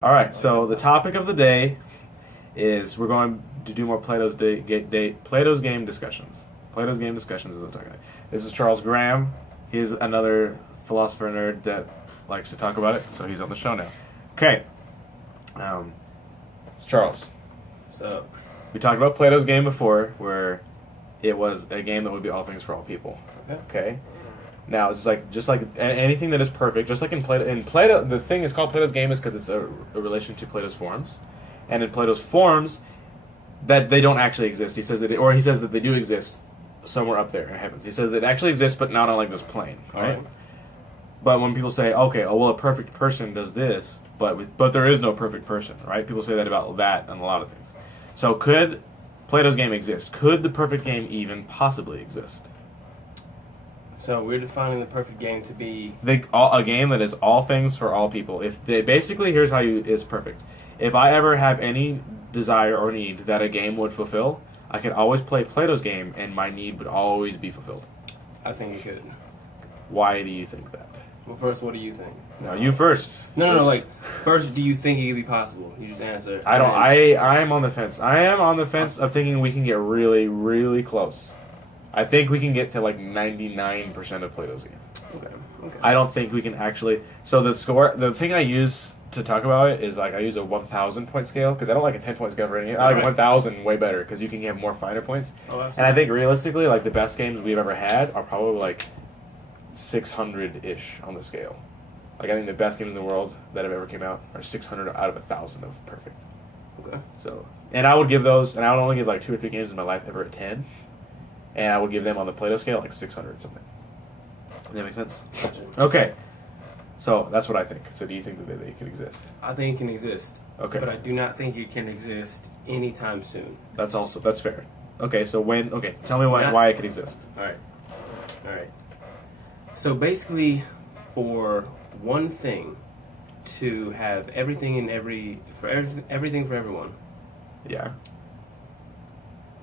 All right, so the topic of the day is we're going to do more Plato's game discussions. Plato's game discussions is what I'm talking about. This is Charles Graham. He's another philosopher nerd that likes to talk about it, so he's on the show now. Okay, it's Charles. So We talked about Plato's game before, where it was a game that would be all things for all people. Okay. Now it's just like anything that is perfect, just like in Plato. In Plato, the thing is called Plato's game is because it's a relation to Plato's forms, and in Plato's forms, that they don't actually exist. He says that they do exist somewhere up there in heavens. He says it actually exists, but not on like this plane, right? But when people say, okay, oh well, a perfect person does this, but there is no perfect person, right? People say that about that and a lot of things. So could Plato's game exist? Could the perfect game even possibly exist? So we're defining the perfect game to be A game that is all things for all people. Basically, here's how is perfect. If I ever have any desire or need that a game would fulfill, I could always play Plato's game, and my need would always be fulfilled. I think it could. Why do you think that? Well, first, what do you think? No, you first. No. Like, first, do you think it could be possible? You just answer. I don't. I am on the fence. I am on the fence of thinking we can get really, really close. I think we can get to like 99% of Plato's game. Okay. I don't think we can actually. So the thing I use to talk about it is like I use a 1,000 point scale because I don't like a 10 point scale for anything. I like Right. 1,000 way better because you can get more finer points. Oh, absolutely. And I think realistically, like the best games we've ever had are probably like 600-ish on the scale. Like I think the best games in the world that have ever came out are 600 out of 1,000 of perfect. Okay. So, and I would give those, and I would only give like 2 or 3 games in my life ever a 10, and I would give them on the Plato scale like 600 or something. Does that make sense? Okay. So that's what I think. So do you think that they could exist? I think it can exist. Okay. But I do not think it can exist anytime soon. That's fair. Okay, so tell me why it could exist. All right. So basically, for one thing to have everything for everyone, Yeah.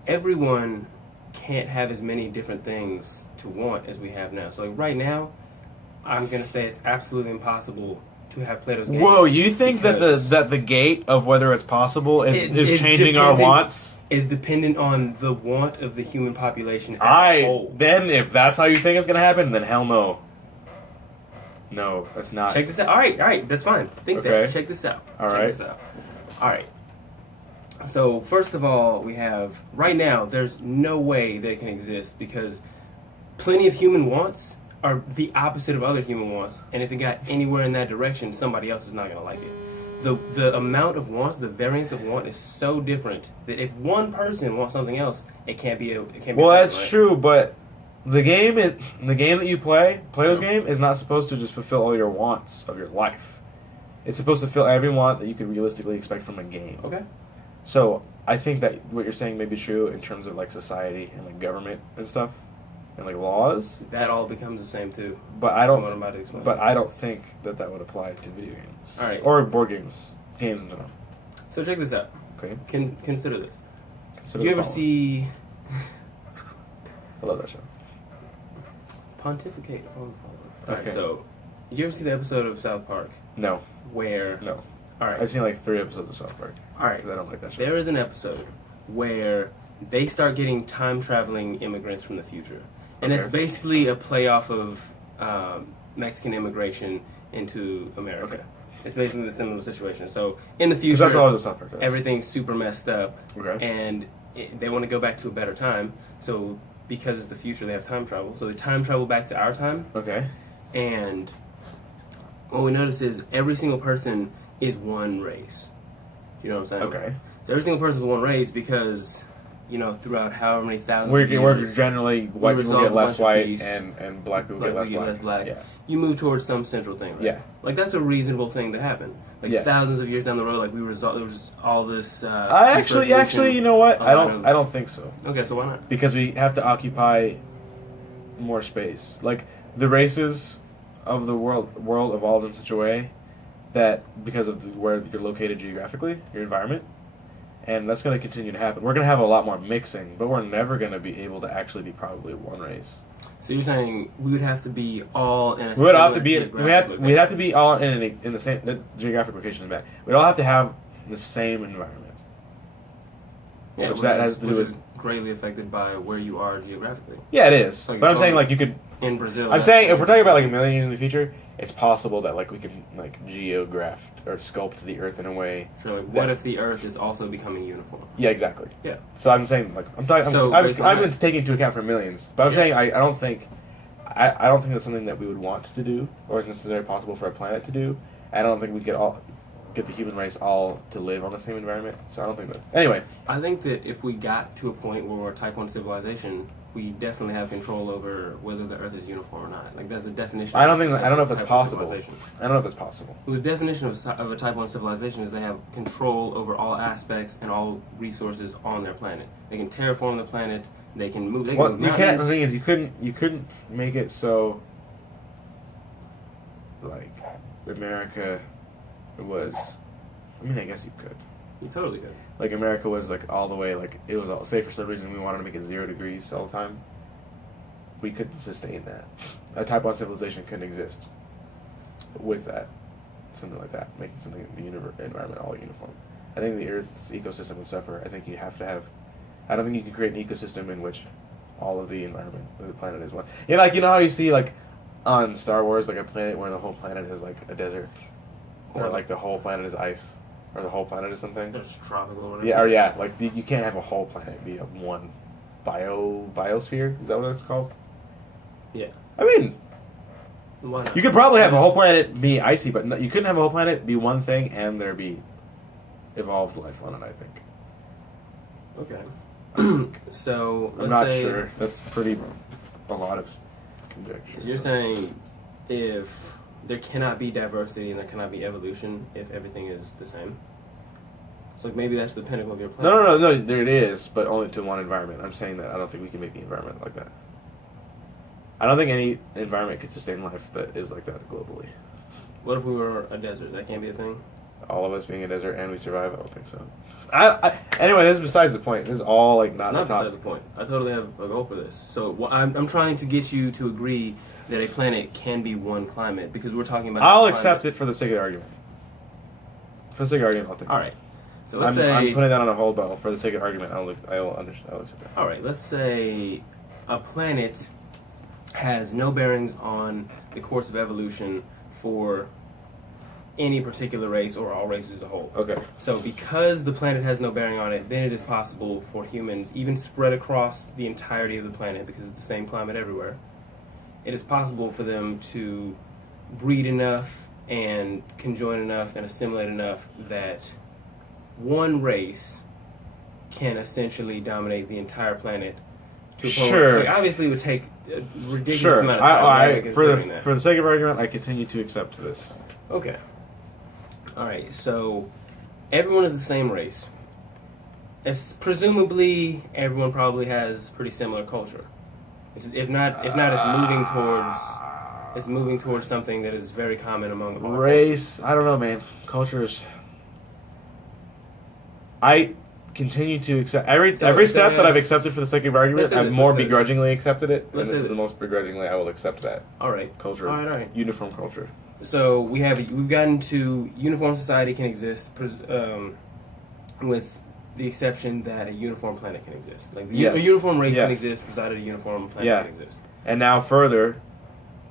everyone can't have as many different things to want as we have now. So like right now, I'm gonna say it's absolutely impossible to have Plato's game. Whoa, you think because that the gate of whether it's possible is changing our dependent- wants? is dependent on the want of the human population as a whole. Then if that's how you think it's gonna happen, then hell no. No, that's not. Check this out. All right, that's fine. Think Okay. that. Check this out. All Check right. this out. All right. So first of all, we have right now. There's no way that it can exist because plenty of human wants are the opposite of other human wants, and if it got anywhere in that direction, somebody else is not going to like it. The amount of wants, the variance of want is so different that if one person wants something else, it can't be. Well, that's true, but the game that you play, Plato's game, is not supposed to just fulfill all your wants of your life. It's supposed to fill every want that you could realistically expect from a game. Okay. So I think that what you're saying may be true in terms of like society and like government and stuff and like laws. That all becomes the same too. But I don't. What I'm about to explain. But I don't think that would apply to video games. All right. Or board games, games in general. So check this out. Okay. Consider this. Consider You the ever following. see I love that show. pontificate? Alright, Okay. so you ever see the episode of South Park No. where? No. All right. I've seen like 3 episodes of South Park. All right. Because I don't like that show. There is an episode where they start getting time traveling immigrants from the future, and it's Okay. basically a play off of Mexican immigration into America. Okay. It's basically a similar situation. So in the Because future, that's all the South Park does. everything's super messed up, Okay. and they want to go back to a better time. So because it's the future, they have time travel. So they time travel back to our time, Okay. and what we notice is every single person is one race. You know what I'm saying? Okay. So every single person is one race because, throughout however many thousands We're of years, generally white people resolve get a less bunch of white peace. and black people Black get less people black. get less black. Yeah. You move towards some central thing, right? Yeah. Like that's a reasonable thing to happen. Like Yeah. thousands of years down the road, like there was just all this. I peace actually, resolution. you know what? a I lot don't. of- I don't think so. Okay, so why not? Because we have to occupy more space. Like the races of the world evolved in such a way that because of where you're located geographically, your environment, and that's going to continue to happen. We're going to have a lot more mixing, but we're never going to be able to actually be probably one race. So you're saying we would have to be all in a We would have to similar be. geographic We'd have to location. be all in the same the geographic location is bad. We'd all have to have the same environment. Yeah, which that has to do which with. is greatly affected by where you are geographically. Yeah, it is. Like But I'm if saying I'm- like you could. In Brazil, I'm saying if we're talking about like a million years in the future, it's possible that like we can like geograph or sculpt the Earth in a way. sure, like, what if the Earth is also becoming uniform? Yeah, exactly. Yeah. So I'm saying like I'm talking. So, I'm based on that- taking into account for millions, but I'm Yeah. saying I don't think. I don't think that's something that we would want to do, or is necessarily possible for a planet to do. I don't think we could all get the human race all to live on the same environment. So I don't think that. Anyway, I think that if we got to a point where we're a Type 1 civilization, we definitely have control over whether the Earth is uniform or not. Like, that's the definition. I don't think. of I don't know if that's Type 1 possible. civilization. I don't know if that's possible. Well, the definition of a Type 1 civilization is they have control over all aspects and all resources on their planet. They can terraform the planet. They can move. They can Well, move you can't. The mountains. thing is, you couldn't make it so. Like, America was. I mean, I guess you could. You totally could. Like America was like all the way like it was all, say for some reason we wanted to make it 0 degrees all the time. We couldn't sustain that. A Type 1 civilization couldn't exist with that, something like that, making something the environment all uniform. I think the Earth's ecosystem would suffer. I think you have to have. I don't think you can create an ecosystem in which all of the environment of the planet is one. Yeah, like you know how you see like on Star Wars like a planet where the whole planet is like a desert, or like the whole planet is ice. Or the whole planet is something. There's tropical or whatever. Yeah, or yeah, like you can't have a whole planet be a one biosphere. Is that what it's called? Yeah. I mean, Why not? you could probably have a whole planet be icy, but no, you couldn't have a whole planet be one thing and there be evolved life on it. I think. Okay. So I'm let's not say, sure. That's pretty a lot of conjecture. So you're saying if there cannot be diversity and there cannot be evolution if everything is the same. So like maybe that's the pinnacle of your plan. No. There it is, but only to one environment. I'm saying that I don't think we can make the environment like that. I don't think any environment could sustain life that is like that globally. What if we were a desert? That can't be a thing. All of us being a desert and we survive, I don't think so. Anyway, this is besides the point. This is all like not It's the not top. besides the point. I totally have a goal for this. So I'm trying to get you to agree that a planet can be one climate because we're talking about. I'll accept it for the sake of the argument. For the sake of argument, I'll take it. All right. So let's say. I'm putting that on a hold, but for the sake of argument, I'll accept that. All right. Let's say a planet has no bearings on the course of evolution for any particular race or all races as a whole. Okay. So because the planet has no bearing on it, then it is possible for humans, even spread across the entirety of the planet because it's the same climate everywhere, it is possible for them to breed enough and conjoin enough and assimilate enough that one race can essentially dominate the entire planet. To a point Sure. where, like, obviously, it would take a ridiculous Sure. amount of time. I considering that. for the sake of argument, I continue to accept this. Okay. All right. So everyone is the same race. It's presumably everyone probably has pretty similar culture. If not, it's moving towards something that is very common among all Race, I don't know, man. Cultures. I continue to accept every So every instead step that of- I've accepted for the sake of argument. Let's say I've this, more let's say this. begrudgingly accepted it, and Let's this say is the this. most begrudgingly I will accept that All right. culture. All right. Uniform culture. So we've gotten to uniform society can exist with the exception that a uniform planet can exist. Like Yes. a uniform race can Yes. exist, provided a uniform planet Yeah. can exist. And now further,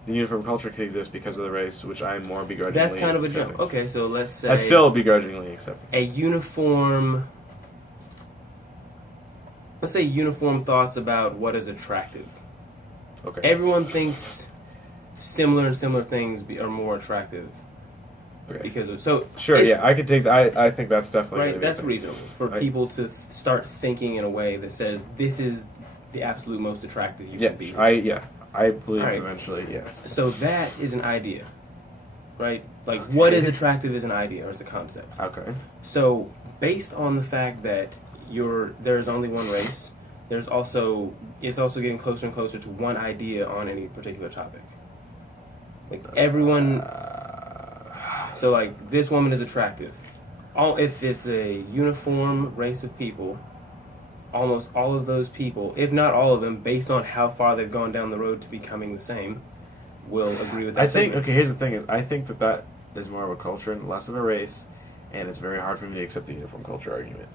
the uniform culture can exist because of the race, which I'm more begrudgingly. That's kind of a jump. accepting. Okay, so let's say I still begrudgingly accept. a uniform. Let's say uniform thoughts about what is attractive. Okay. Everyone thinks similar things are more attractive Okay. because of so. Sure. it's- Yeah, I could take that. I think that's definitely Right, gonna be a that's thing. reasonable for Right. people to start thinking in a way that says this is the absolute most attractive you Yeah. can be. I believe All right. eventually. Yes. So that is an idea, right? Like what is attractive is an idea or is a concept. Okay. So based on the fact that there's only one race, it's also getting closer and closer to one idea on any particular topic. Like everyone, so like this woman is attractive. If it's a uniform race of people, almost all of those people, if not all of them, based on how far they've gone down the road to becoming the same, will agree with that. I think, statement. okay, here's the thing. Is I think that is more of a culture and less of a race, and it's very hard for me to accept the uniform culture argument.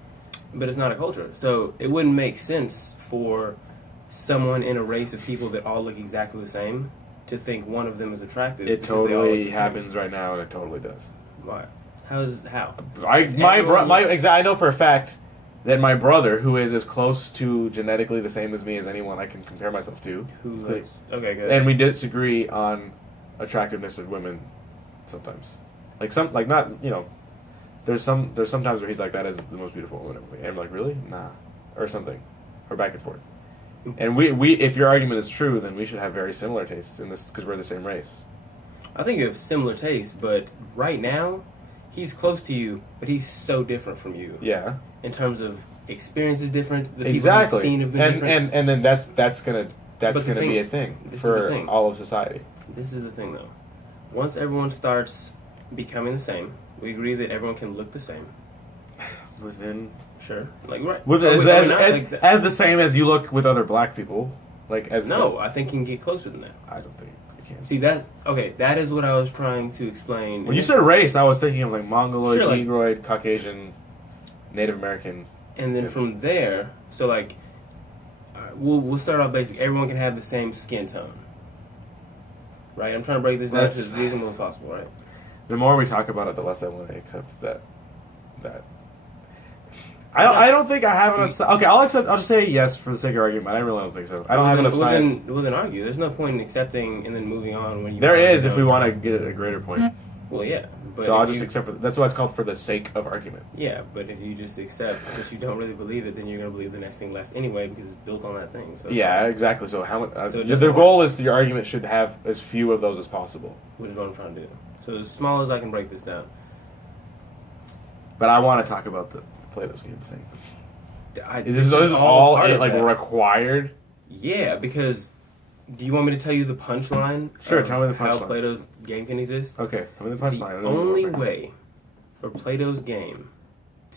But it's not a culture. So it wouldn't make sense for someone in a race of people that all look exactly the same to think one of them is attractive. It because they all look totally the same. happens right now, and it totally does. Why? How? I know for a fact that my brother, who is as close to genetically the same as me as anyone I can compare myself to, Who looks... Okay, good. and we disagree on attractiveness of women sometimes. Not, you know, there's sometimes where he's like, that is the most beautiful woman ever. And I'm like, really? Nah. Or something. Or back and forth. And we if your argument is true, then we should have very similar tastes in this, because we're the same race. I think you have similar tastes, but right now, he's close to you, but he's so different from you. Yeah. In terms of experience is different. The people Exactly. he's seen have been different. And then that's gonna But the be a thing- thing this is the for thing. all of society. This is the thing, though. Once everyone starts becoming the same, we agree that everyone can look the same. Within Sure. Like, right. with Are as, we- are we as, not? as, Like that- as the same as you look with other black people, like as No, I think you can get closer than that. I don't think you can. See, that's... Okay, that is what I was trying to explain. When you said race, I was thinking of like Mongoloid, Sure, like- Negroid, Caucasian, Native American. And then from there, so like... alright, we'll start off basic. Everyone can have the same skin tone. Right? I'm trying to break this down to That's- as reasonable as possible, right? The more we talk about it, the less I want to accept that. I don't think I have enough. Okay, I'll just say yes for the sake of argument. I really don't think so. I don't have enough science. Well, then argue. There's no point in accepting and then moving on when you... There is if we want to get a greater point. Well, yeah. But So I'll if just you- accept. That's why it's called for the sake of argument. Yeah, but if you just accept that you don't really believe it, then you're going to believe the next thing less anyway because it's built on that thing. So it's Yeah, like- exactly. So how much? So it the doesn't goal is your argument should have as few of those as possible. which is what I'm trying to do. So as small as I can break this down. But I want to talk about the Plato's game thing. This This is all part of like that. required. Yeah, because do you want me to tell you the punchline? Sure, of tell me the how punchline. Plato's game can exist. Okay, tell me the The punchline. and then we'll only go back. way for Plato's game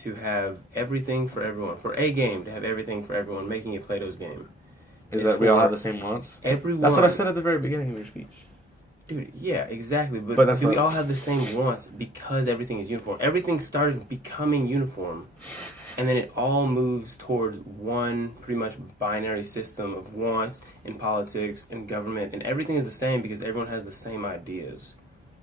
to have everything for everyone, for a game to have everything for everyone, making it Plato's game, is is that we all for have the same wants. everyone. That's what I said at the very beginning of your speech. Dude, yeah, exactly. But, But that's do we not- all have the same wants because everything is uniform? Everything started becoming uniform, and then it all moves towards one pretty much binary system of wants in politics and government, and everything is the same because everyone has the same ideas.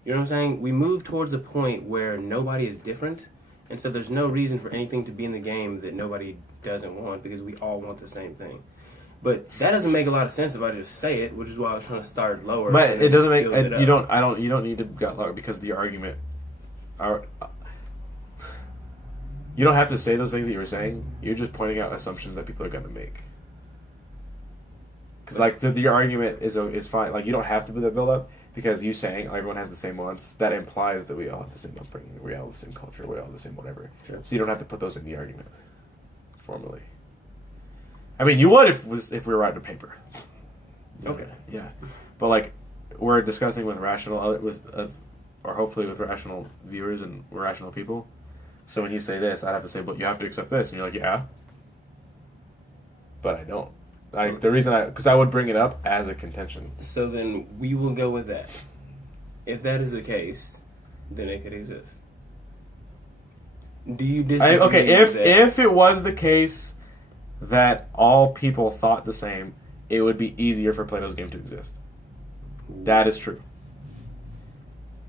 You know what I'm saying? We move towards a point where nobody is different, and so there's no reason for anything to be in the game that nobody doesn't want because we all want the same thing. But that doesn't make a lot of sense if I just say it, which is why I was trying to start lower. But and it doesn't make build it you up. don't. You don't need to get lower because the argument. You don't have to say those things that you were saying. You're just pointing out assumptions that people are going to make. Because like the argument is fine. Like you don't have to do the build up because you saying everyone has the same wants. That implies that we all have the same upbringing. We all have the same culture. We all have the same whatever. Sure. So you don't have to put those in the argument formally. I mean, you would if we were writing a paper. Okay. Yeah, but like we're discussing with or hopefully with rational viewers and rational people. So when you say this, I'd have to say, "But you have to accept this," and you're like, "Yeah," but I don't. Like the reason because I would bring it up as a contention. So then we will go with that. If that is the case, then it could exist. Do you disagree? If that- if it was the case that all people thought the same, it would be easier for Plato's game to exist. That is true.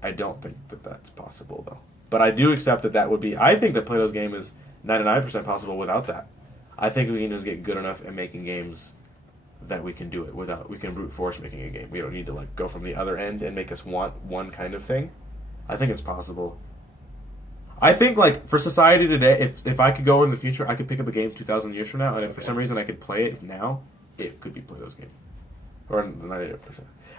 I don't think that that's possible, though. But I do accept that would be... I think that Plato's game is 99% possible without that. I think we can just get good enough at making games that we can do it without... We can brute force making a game. We don't need to like go from the other end and make us want one kind of thing. I think it's possible. I think, like, for society today, if I could go in the future, I could pick up a game 2,000 years from now, and if for some reason I could play it now, it could be Plato's game. Or 98%.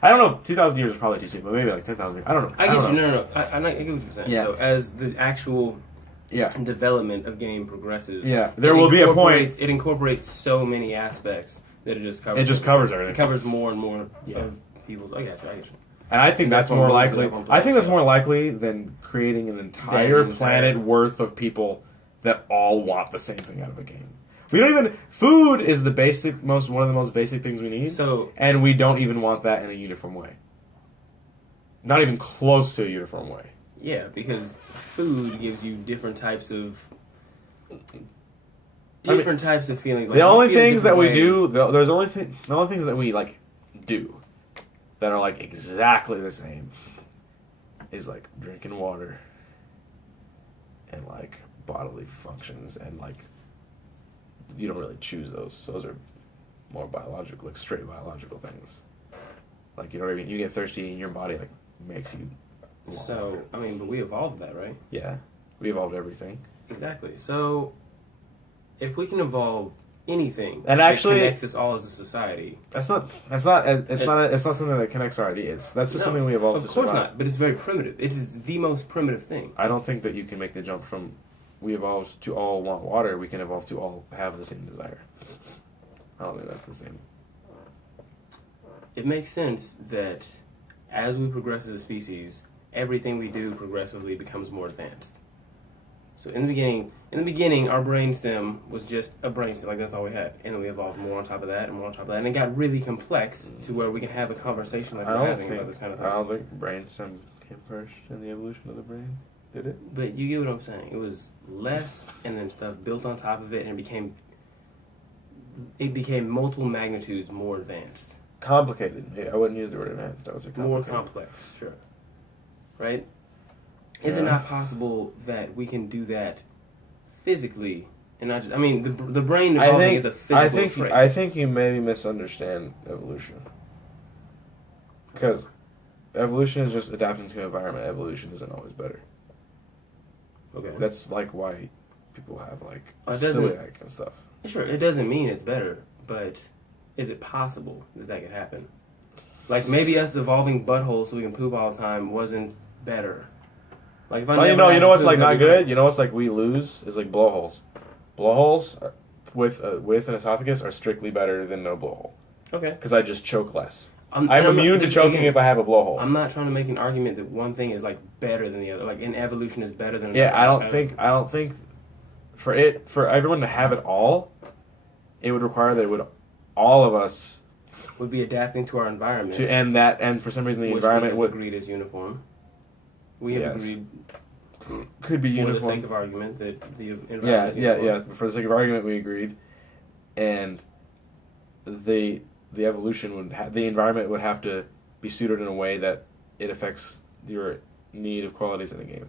I don't know if 2,000 years is probably too soon, but maybe like 10,000 years. I don't know. I get don't you. know. No. I get what you're saying. Yeah. So as the actual Yeah. development of game progresses, Yeah. There will be a point. It incorporates so many aspects that it just covers. It just covers It everything. covers more and more Yeah. of people's. I get you. And I think that's That's more what moves it likely. up on I think that's Plato's more likely than creating an entire Than planet entire- worth of people that all want the same thing out of a game. We don't even. Food is one of the most basic things we need. So, and we don't even want that in a uniform way. Not even close to a uniform way. yeah, because food gives you different types of feelings. Like, The only you feel a things that different we way. do, the only things that we like do that are like exactly the same is like drinking water and like bodily functions, and like you don't really choose those. Those are more biological, like straight biological things. Like, you know what I mean? You get thirsty and your body like makes you long. So, I mean, but we evolved that, right? Yeah, we evolved everything. Exactly. So, if we can evolve anything And actually- that connects us all as a society, It's not something that connects our ideas. That's just no, something we evolved of to course survive. not. But it's very primitive. It is the most primitive thing. I don't think that you can make the jump from we evolved to all want water. We can evolve to all have the same desire. I don't think that's the same. It makes sense that as we progress as a species, everything we do progressively becomes more advanced. So in the beginning, our brainstem was just a brainstem, like that's all we had, and then we evolved more on top of that and more on top of that, and it got really complex to where we can have a conversation like we're having about this kind of I thing. don't think brainstem came first in the evolution of the brain. Did it? But you get what I'm saying. It was less, and then stuff built on top of it, and it became multiple magnitudes more advanced, Complicated. Yeah, I wouldn't use the word advanced. I would say more complicated. complex. Sure. Right? Is it Yeah. not possible that we can do that physically and not just? I mean, the brain evolving is a physical trait. I think you maybe misunderstand evolution. Because evolution is just adapting to environment. Evolution isn't always better. Okay. That's like why people have like It doesn't- celiac and stuff. Sure, it doesn't mean it's better, but is it possible that could happen? Like maybe us evolving buttholes so we can poop all the time wasn't better. Like if I Oh, you never had know to what's poop, like not that'd be good. You know what's like we lose is like blowholes. Blowholes with an esophagus are strictly better than no blowhole great. Okay. because I just choke less. I'm immune to choking if I have a blowhole. I'm not trying to make an argument that one thing is like better than the other. Like in evolution is better than Yeah, another. I don't think for everyone to have it all, it would require that all of us would be adapting to our environment. and for some reason the which environment we have would agreed is uniform. We have Yes. agreed could be for uniform. the sake of argument that the environment Yeah, is yeah, uniform. yeah. For the sake of argument, we agreed, and the evolution the environment would have to be suited in a way that it affects your need of qualities in a game,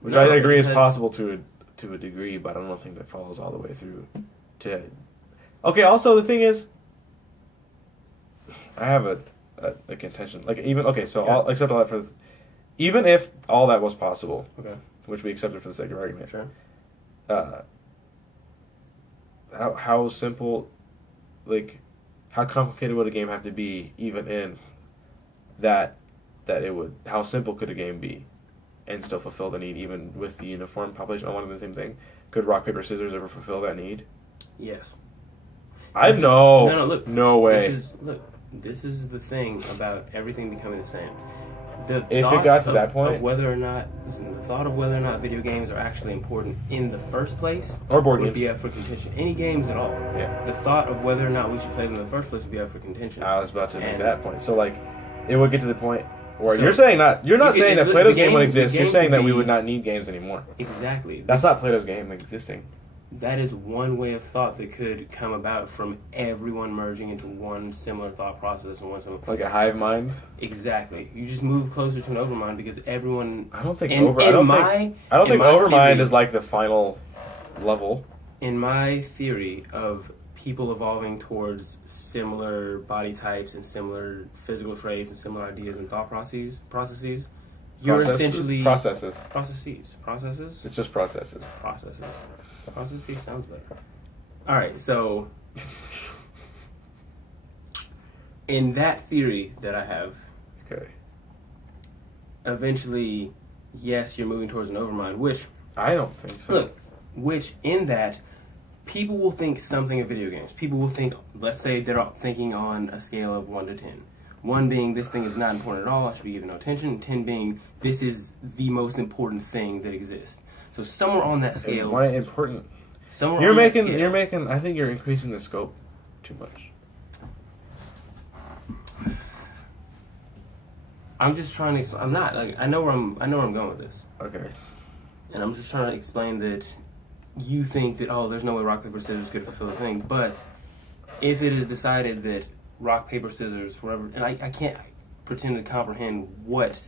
which No, I agree is because- possible to a degree, but I don't think that follows all the way through. Okay. Also, the thing is, I have a contention. Like even okay, so Yeah. I'll accept all that for. Even if all that was possible, Okay. which we accepted for the sake of argument, Sure. how simple, like, how complicated would a game have to be, even in that it would? How simple could a game be, and still fulfill the need, even with the uniform population all wanting the same thing? Could rock paper scissors ever fulfill that need? Yes. I This is- know. No, look. No way. This is the thing about everything becoming the same. The If it thought got to of- that point- of whether or not the thought of whether or not video games are actually important in the first place Or board would games. be up for contention. Any games at all. Yeah. The thought of whether or not we should play them in the first place would be up for contention. I was about to make And- that point. So like, it would get to the point where So- you're saying not. You're not You could- saying that the Plato's game- game would the exist. You're game saying could that we be- would not need games anymore. Exactly. That's not Plato's game existing. That is one way of thought that could come about from everyone merging into one similar thought process and one similar. Like a hive mind. Exactly. You just move closer to an overmind because everyone. I don't think In- over. I in don't my- think. I don't in think my Overmind theory- is like the final level. In my theory of people evolving towards similar body types and similar physical traits and similar ideas and thought processes, you're essentially processes. processes. It's just processes. Processes sounds better. All right, so in that theory that I have, Okay. eventually, yes, you're moving towards an overmind, which I don't think so. look, which in that people will think something of video games. People will think, let's say they're thinking on a scale of 1 to 10. 1 being this thing is not important at all, I should be given no attention. 10 being this is the most important thing that exists. So somewhere on that scale, Why important? Somewhere You're on that making. scale. You're making. I think you're increasing the scope too much. I'm just trying to explain. I'm not. Like, I know where I'm going with this. Okay. And I'm just trying to explain that you think that, oh, there's no way rock, paper, scissors could fulfill the thing. But if it is decided that rock, paper, scissors, whatever, and I can't pretend to comprehend what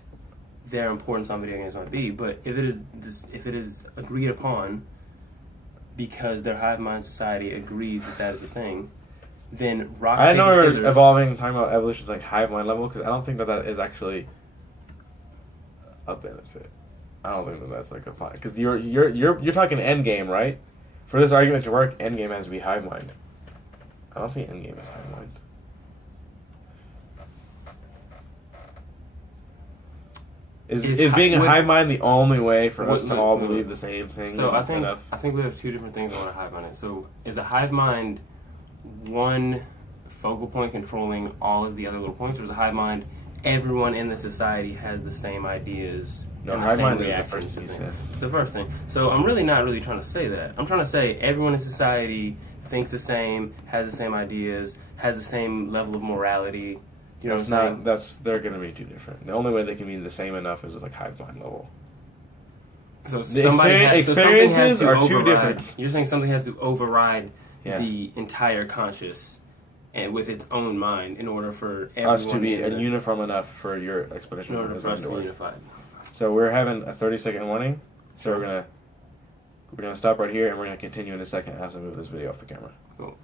their importance on video games might be, but if it is agreed upon because their hive mind society agrees that that is a thing, then rock, I paper, know we're scissors... evolving, talking about evolution like hive mind level, because I don't think that is actually a benefit. I don't think that that's like a fine, because you're talking end game, right? For this argument to work, end game has to be hive mind. I don't think end game is hive mind. Is being a hive mind the only way for us to all believe the same thing? So I think we have two different things I want to hive mind. So is a hive mind one focal point controlling all of the other little points, or is a hive mind everyone in the society has the same ideas? No, and the hive same mind is the reactions first to thing you things? said. It's the first thing. So I'm really not really trying to say that. I'm trying to say everyone in society thinks the same, has the same ideas, has the same level of morality. You know what I'm saying? They're going to be too different. The only way they can be the same enough is with like hive mind level. So Experiences something has to are override. too different. You're saying something has to override Yeah. the entire conscious and with its own mind in order for everyone Us to be in the- uniform enough for your explanation. in order for us to be work. unified. So we're having a 30-second warning. So we're gonna stop right here, and we're gonna continue in a second as I move this video off the camera. Cool.